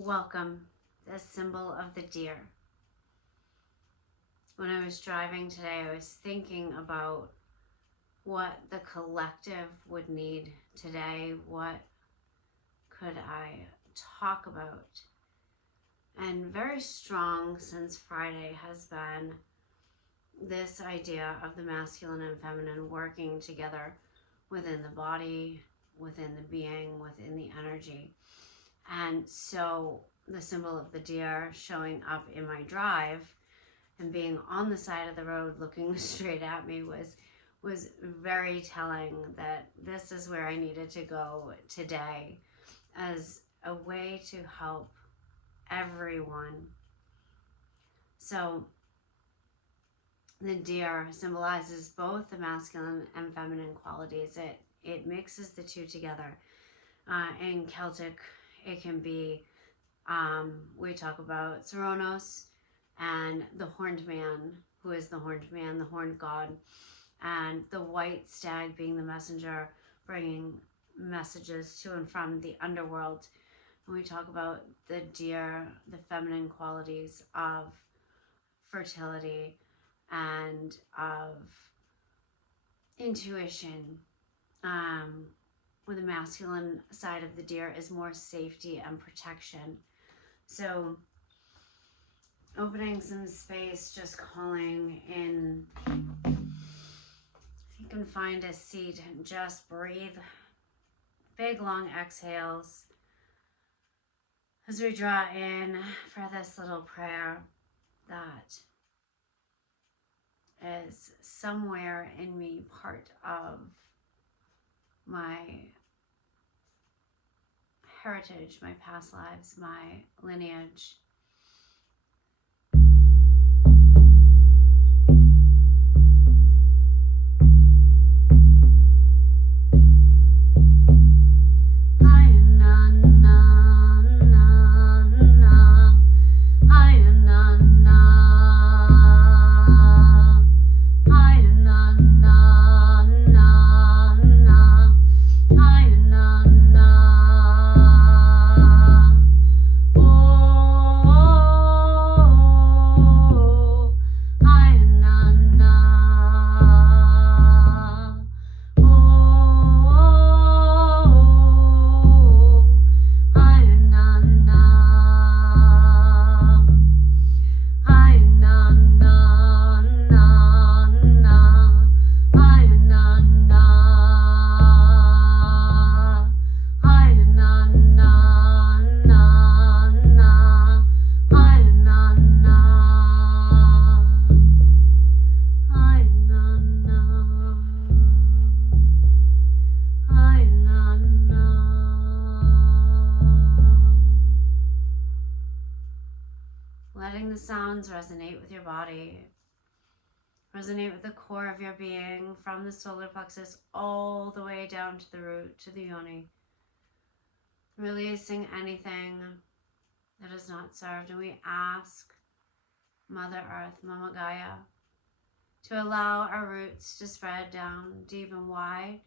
Welcome, the symbol of the deer. When I was driving today, I was thinking about what the collective would need today. What could I talk about? And very strong since Friday has been this idea of the masculine and feminine working together within the body, within the being, within the energy. And so the symbol of the deer showing up in my drive and being on the side of the road looking straight at me was very telling that this is where I needed to go today as a way to help everyone. So the deer symbolizes both the masculine and feminine qualities. It mixes the two together. In Celtic, it can be, we talk about Coronos and the horned man, who is the horned man, the horned god, and the white stag being the messenger, bringing messages to and from the underworld. And we talk about the deer, the feminine qualities of fertility and of intuition. Where the masculine side of the deer is more safety and protection. So opening some space, just calling in. You can find a seat and just breathe. Big long exhales as we draw in for this little prayer that is somewhere in me part of my heritage, my past lives, my lineage. Letting the sounds resonate with your body, resonate with the core of your being, from the solar plexus all the way down to the root, to the yoni. Releasing anything that is not served. And we ask Mother Earth, Mama Gaia, to allow our roots to spread down deep and wide,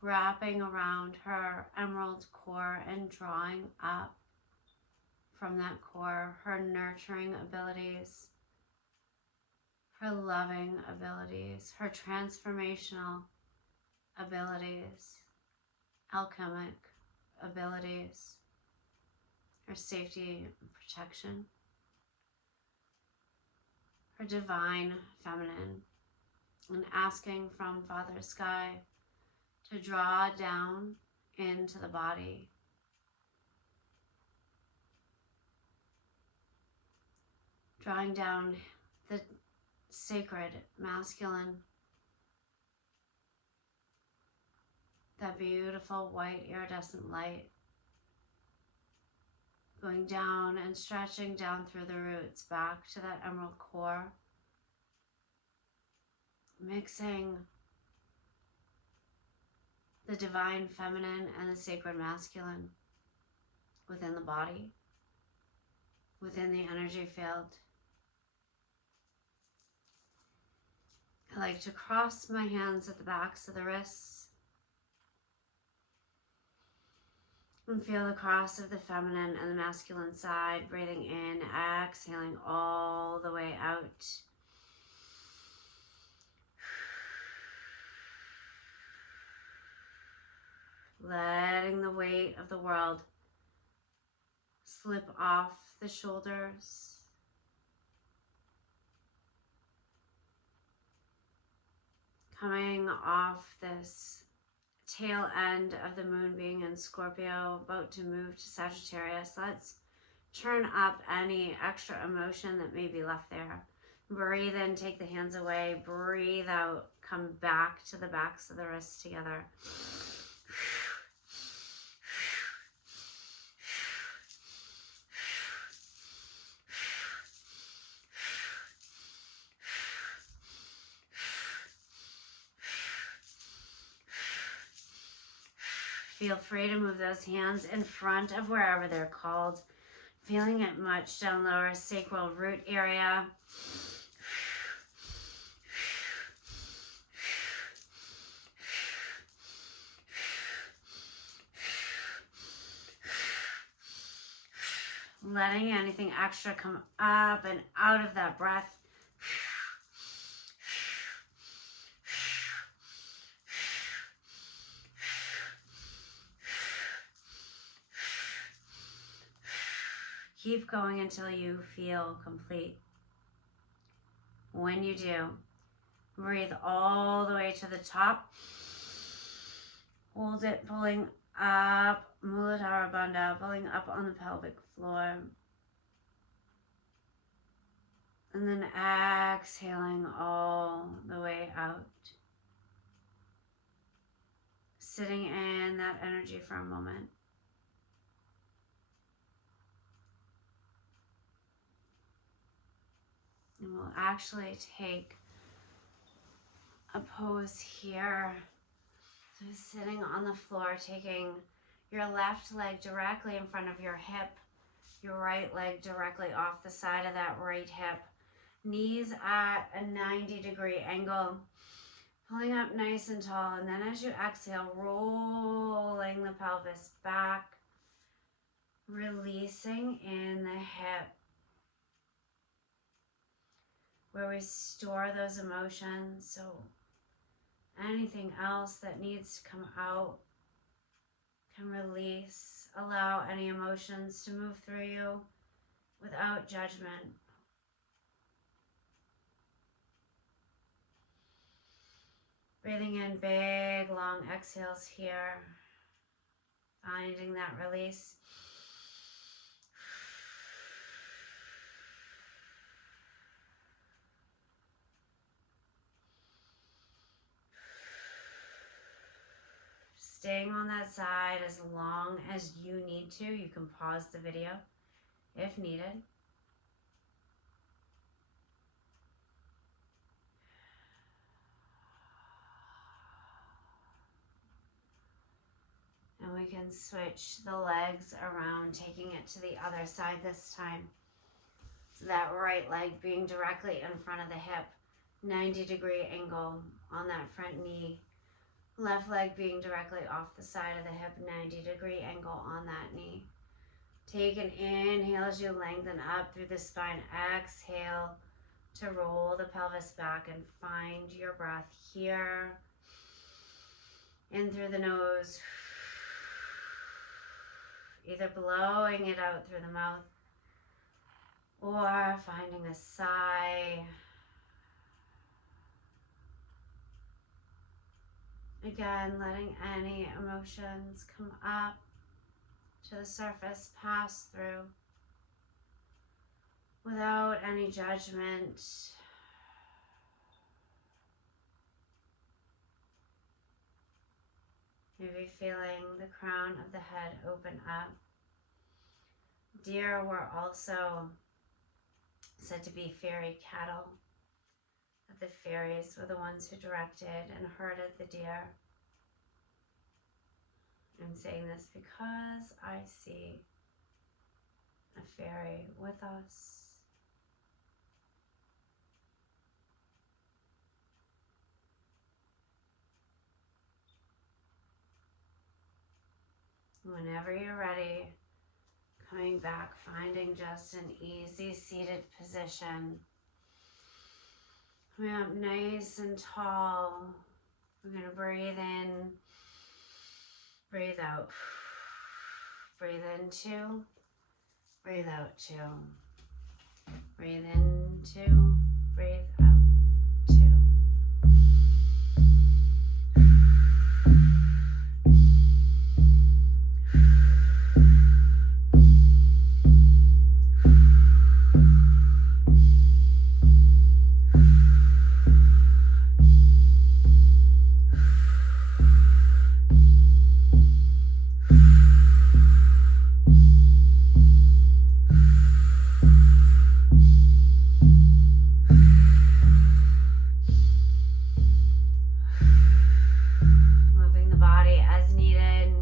wrapping around her emerald core and drawing up from that core her nurturing abilities, her loving abilities, her transformational abilities, alchemic abilities, her safety and protection, her divine feminine, and asking from Father Sky to draw down into the body, drawing down the sacred masculine, that beautiful white iridescent light, going down and stretching down through the roots back to that emerald core, mixing the divine feminine and the sacred masculine within the body, within the energy field. I like to cross my hands at the backs of the wrists, And feel the cross of the feminine and the masculine side. Breathing in, exhaling all the way out. Letting the weight of the world slip off the shoulders. Coming off this tail end of the moon being in Scorpio, about to move to Sagittarius. Let's turn up any extra emotion that may be left there. Breathe in, take the hands away, breathe out, come back to the backs of the wrists together. Feel free to move those hands in front of wherever they're called. Feeling it much down lower sacral root area. Letting anything extra come up and out of that breath. Keep going until you feel complete. When you do, breathe all the way to the top. Hold it, pulling up, Muladhara Bandha, pulling up on the pelvic floor. And then exhaling all the way out. Sitting in that energy for a moment. And we'll actually take a pose here. So sitting on the floor, taking your left leg directly in front of your hip, your right leg directly off the side of that right hip. Knees at a 90-degree angle, pulling up nice and tall. And then as you exhale, rolling the pelvis back, releasing in the hip, where we store those emotions. So anything else that needs to come out can release. Allow any emotions to move through you without judgment. Breathing in big, long exhales here. Finding that release. Staying on that side as long as you need to. You can pause the video if needed. And we can switch the legs around, taking it to the other side this time. So that right leg being directly in front of the hip, 90-degree angle on that front knee. Left leg being directly off the side of the hip, 90-degree angle on that knee. Take an inhale as you lengthen up through the spine. Exhale to roll the pelvis back and find your breath here. In through the nose. Either blowing it out through the mouth or finding a sigh. Again, letting any emotions come up to the surface, pass through without any judgment. Maybe feeling the crown of the head open up. Deer were also said to be fairy cattle. The fairies were the ones who directed and herded the deer. I'm saying this because I see a fairy with us. Whenever you're ready, coming back, finding just an easy seated position. Coming up nice and tall. We're going to breathe in, breathe out. Breathe in 2, breathe out 2. Breathe in 2, breathe out 2. Moving the body as needed.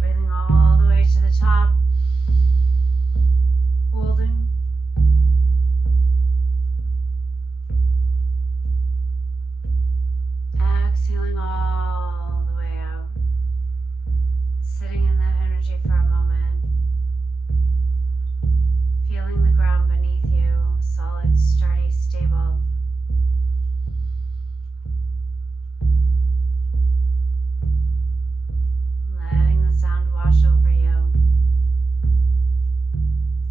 Breathing all the way to the top. Holding. Exhaling all the way out. Sitting in that energy for a moment. Feeling the ground beneath you, solid, sturdy, stable. Letting the sound wash over you.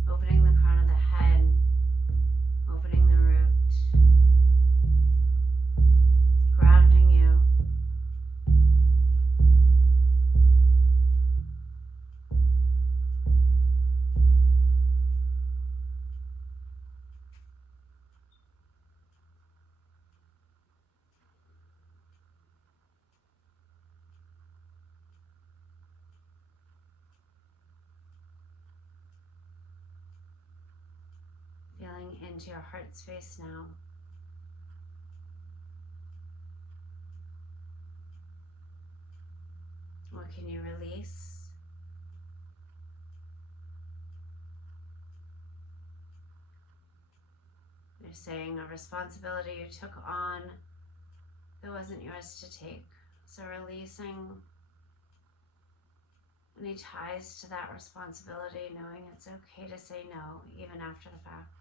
Opening the crown of the head. Opening the root. Grounding you. Feeling into your heart space now. What can you release? You're saying a responsibility you took on that wasn't yours to take. So releasing any ties to that responsibility, knowing it's okay to say no, even after the fact.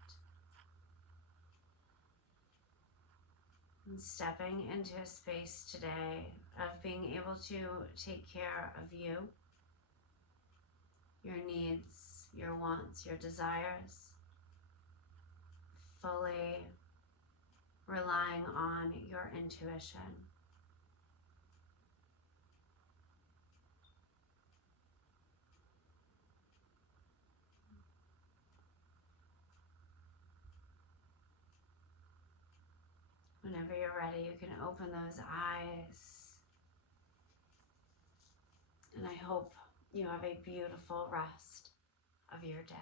And stepping into a space today of being able to take care of you, your needs, your wants, your desires, fully relying on your intuition. Whenever you're ready, you can open those eyes. And I hope you have a beautiful rest of your day.